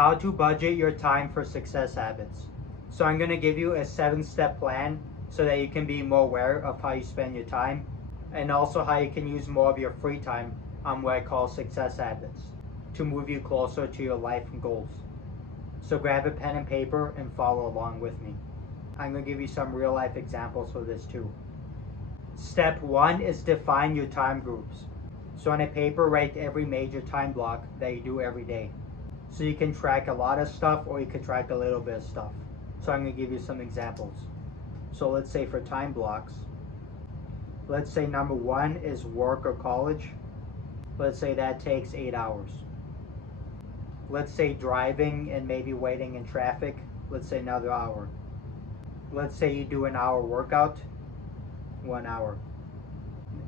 how to budget your time for success habits. So I'm going to give you a 7-step plan so that you can be more aware of how you spend your time and also how you can use more of your free time on what I call success habits to move you closer to your life and goals. So grab a pen and paper and follow along with me. I'm going to give you some real life examples for this too. Step 1 is define your time groups. So on a paper, write every major time block that you do every day. So you can track a lot of stuff or you can track a little bit of stuff. So I'm going to give you some examples. So let's say for time blocks, let's say number 1 is work or college. Let's say that takes 8 hours. Let's say driving and maybe waiting in traffic. Let's say another hour. Let's say you do an hour workout, 1 hour.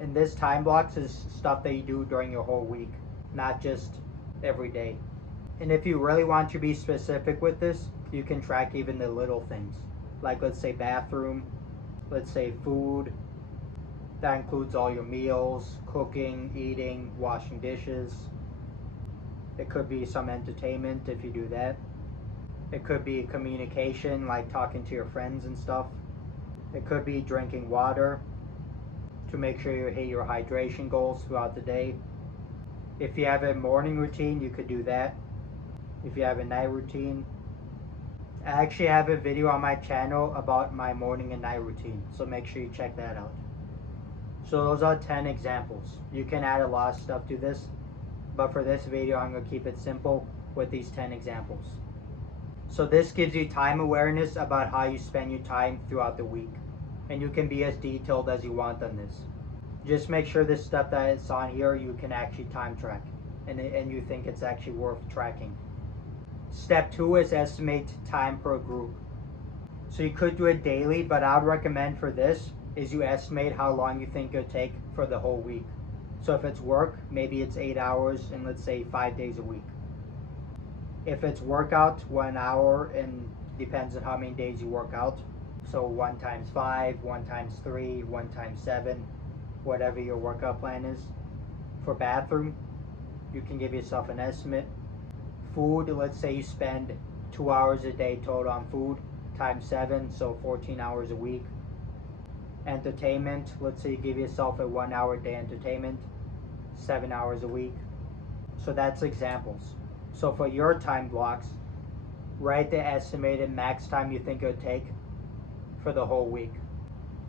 And this time blocks is stuff that you do during your whole week, not just every day. And if you really want to be specific with this, you can track even the little things. Like let's say bathroom, let's say food. That includes all your meals, cooking, eating, washing dishes. It could be some entertainment if you do that. It could be communication, like talking to your friends and stuff. It could be drinking water to make sure you hit your hydration goals throughout the day. If you have a morning routine, you could do that. If you have a night routine, I actually have a video on my channel about my morning and night routine, so make sure you check that out. So those are 10 examples. You can add a lot of stuff to this, but for this video I'm going to keep it simple with these 10 examples. So this gives you time awareness about how you spend your time throughout the week, and you can be as detailed as you want on this. Just make sure this stuff that is on here you can actually time track and you think it's actually worth tracking. Step 2 is estimate time per group. So you could do it daily, but I would recommend for this is you estimate how long you think it'll take for the whole week. So if it's work, maybe it's 8 hours and let's say 5 days a week. If it's workout, 1 hour, and depends on how many days you work out. So 1 times 5, 1 times 3, 1 times 7, whatever your workout plan is. For bathroom, you can give yourself an estimate. Food, let's say you spend 2 hours a day total on food, times 7, so 14 hours a week. Entertainment, let's say you give yourself a 1 hour day entertainment, 7 hours a week. So that's examples. So for your time blocks, write the estimated max time you think it would take for the whole week.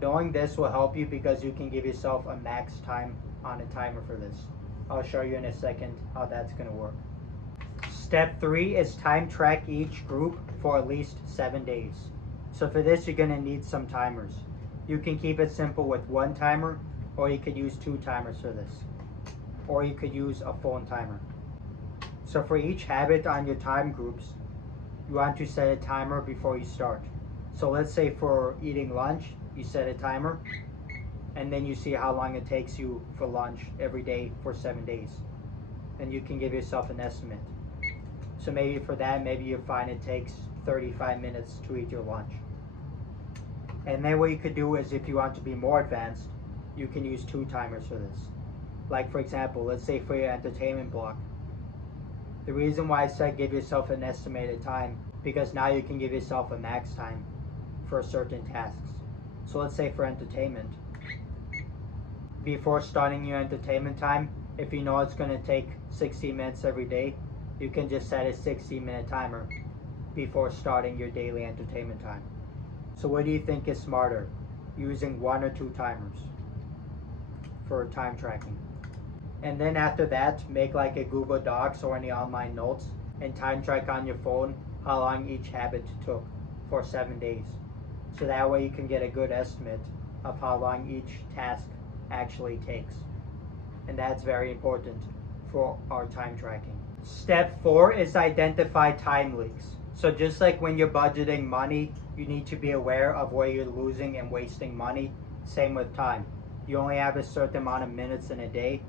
Knowing this will help you because you can give yourself a max time on a timer for this. I'll show you in a second how that's going to work. Step 3 is time track each group for at least 7 days. So for this you're going to need some timers. You can keep it simple with 1 timer, or you could use 2 timers for this. Or you could use a phone timer. So for each habit on your time groups, you want to set a timer before you start. So let's say for eating lunch, you set a timer, and then you see how long it takes you for lunch every day for 7 days. And you can give yourself an estimate. So maybe for that, maybe you find it takes 35 minutes to eat your lunch. And then what you could do is, if you want to be more advanced, you can use 2 timers for this. Like for example, let's say for your entertainment block. The reason why I said give yourself an estimated time, because now you can give yourself a max time for certain tasks. So let's say for entertainment, before starting your entertainment time, if you know it's going to take 60 minutes every day, you can just set a 60-minute timer before starting your daily entertainment time. So what do you think is smarter, using 1 or 2 timers for time tracking? And then after that, make like a Google Docs or any online notes and time track on your phone how long each habit took for 7 days. So that way you can get a good estimate of how long each task actually takes. And that's very important for our time tracking. Step 4 is identify time leaks. So just like when you're budgeting money, you need to be aware of where you're losing and wasting money. Same with time. You only have a certain amount of minutes in a day,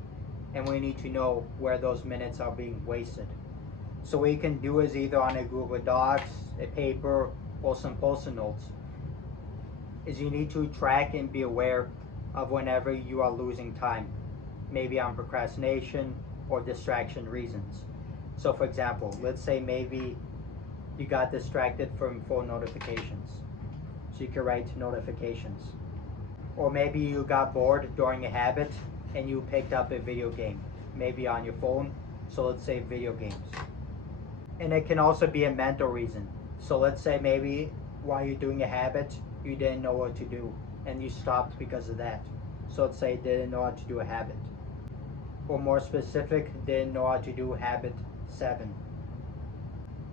and we need to know where those minutes are being wasted. So what you can do is either on a Google Docs, a paper, or some Post-it notes, is you need to track and be aware of whenever you are losing time, maybe on procrastination or distraction reasons. So for example, let's say maybe you got distracted from phone notifications. So you can write notifications. Or maybe you got bored during a habit and you picked up a video game, maybe on your phone. So let's say video games. And it can also be a mental reason. So let's say maybe while you're doing a habit, you didn't know what to do and you stopped because of that. So let's say didn't know how to do a habit. Or more specific, didn't know how to do habit 7.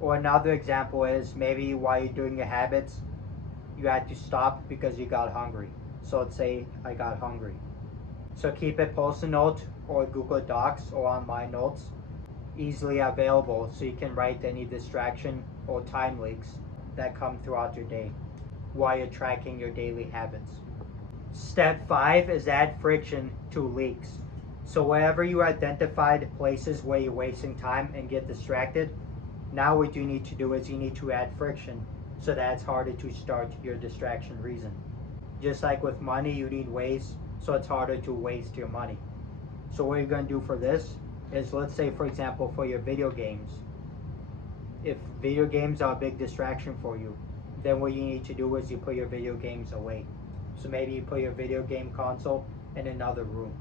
Or another example is maybe while you're doing your habits, you had to stop because you got hungry. So let's say I got hungry. So keep a post-it note or Google Docs or online notes easily available so you can write any distraction or time leaks that come throughout your day while you're tracking your daily habits. Step 5 is add friction to leaks. So wherever you identified places where you're wasting time and get distracted, now what you need to do is you need to add friction so that it's harder to start your distraction reason. Just like with money, you need ways so it's harder to waste your money. So what you're going to do for this is, let's say for example for your video games, if video games are a big distraction for you, then what you need to do is you put your video games away. So maybe you put your video game console in another room.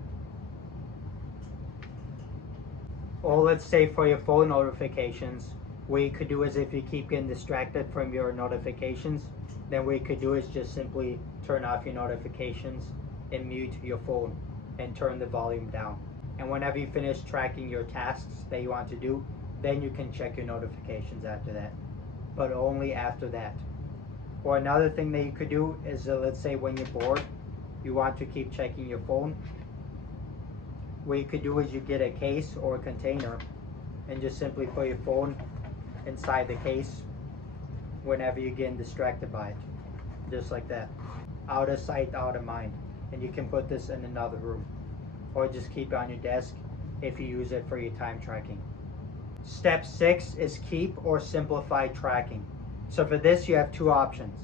Or let's say for your phone notifications, what you could do is if you keep getting distracted from your notifications, then what you could do is just simply turn off your notifications and mute your phone and turn the volume down. And whenever you finish tracking your tasks that you want to do, then you can check your notifications after that, but only after that. Or another thing that you could do is let's say when you're bored, you want to keep checking your phone. What you could do is you get a case or a container and just simply put your phone inside the case whenever you're getting distracted by it. Just like that. Out of sight, out of mind. And you can put this in another room. Or just keep it on your desk if you use it for your time tracking. Step 6 is keep or simplify tracking. So for this you have two options.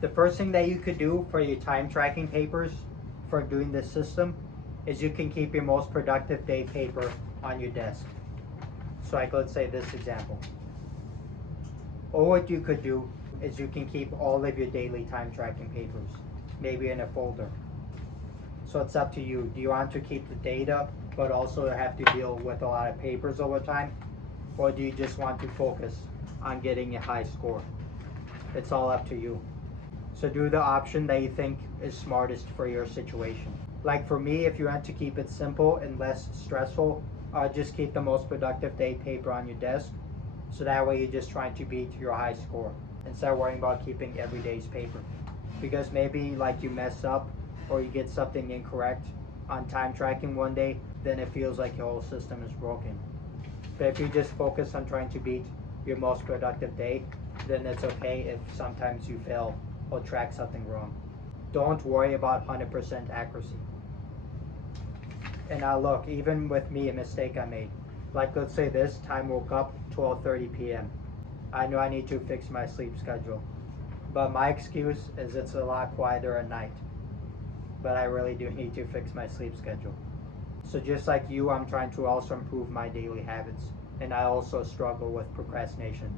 The first thing that you could do for your time tracking papers for doing this system is you can keep your most productive day paper on your desk. So like let's say this example. Or what you could do is you can keep all of your daily time tracking papers, maybe in a folder. So it's up to you. Do you want to keep the data but also have to deal with a lot of papers all the time? Or do you just want to focus on getting a high score? It's all up to you. So do the option that you think is smartest for your situation. Like for me, if you want to keep it simple and less stressful, just keep the most productive day paper on your desk. So that way you're just trying to beat your high score instead of worrying about keeping every day's paper. Because maybe like you mess up or you get something incorrect on time tracking one day, then it feels like your whole system is broken. But if you just focus on trying to beat your most productive day, then it's okay if sometimes you fail or track something wrong. Don't worry about 100% accuracy. And now look, even with me, a mistake I made. Like let's say this time woke up 12:30 p.m. I know I need to fix my sleep schedule. But my excuse is it's a lot quieter at night. But I really do need to fix my sleep schedule. So just like you, I'm trying to also improve my daily habits. And I also struggle with procrastination.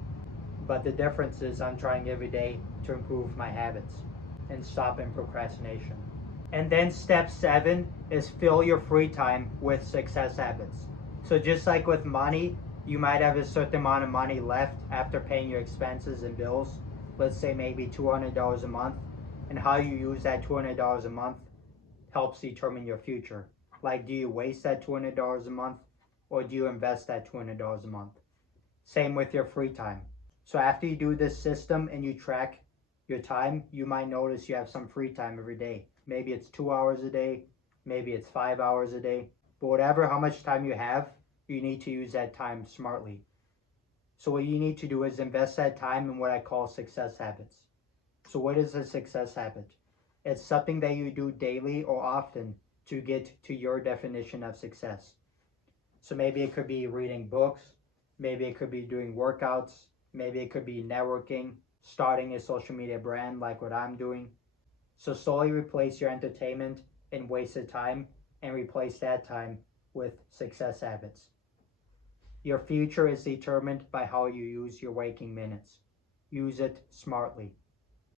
But the difference is I'm trying every day to improve my habits and stop in procrastination. And then step 7 is fill your free time with success habits. So just like with money, you might have a certain amount of money left after paying your expenses and bills. Let's say maybe $200 a month. And how you use that $200 a month helps determine your future. Like, do you waste that $200 a month or do you invest that $200 a month? Same with your free time. So after you do this system and you track your time, you might notice you have some free time every day. Maybe it's 2 hours a day, maybe it's 5 hours a day, but whatever, how much time you have, you need to use that time smartly. So what you need to do is invest that time in what I call success habits. So what is a success habit? It's something that you do daily or often to get to your definition of success. So maybe it could be reading books, maybe it could be doing workouts, maybe it could be networking, starting a social media brand like what I'm doing. So slowly replace your entertainment and wasted time and replace that time with success habits. Your future is determined by how you use your waking minutes. Use it smartly.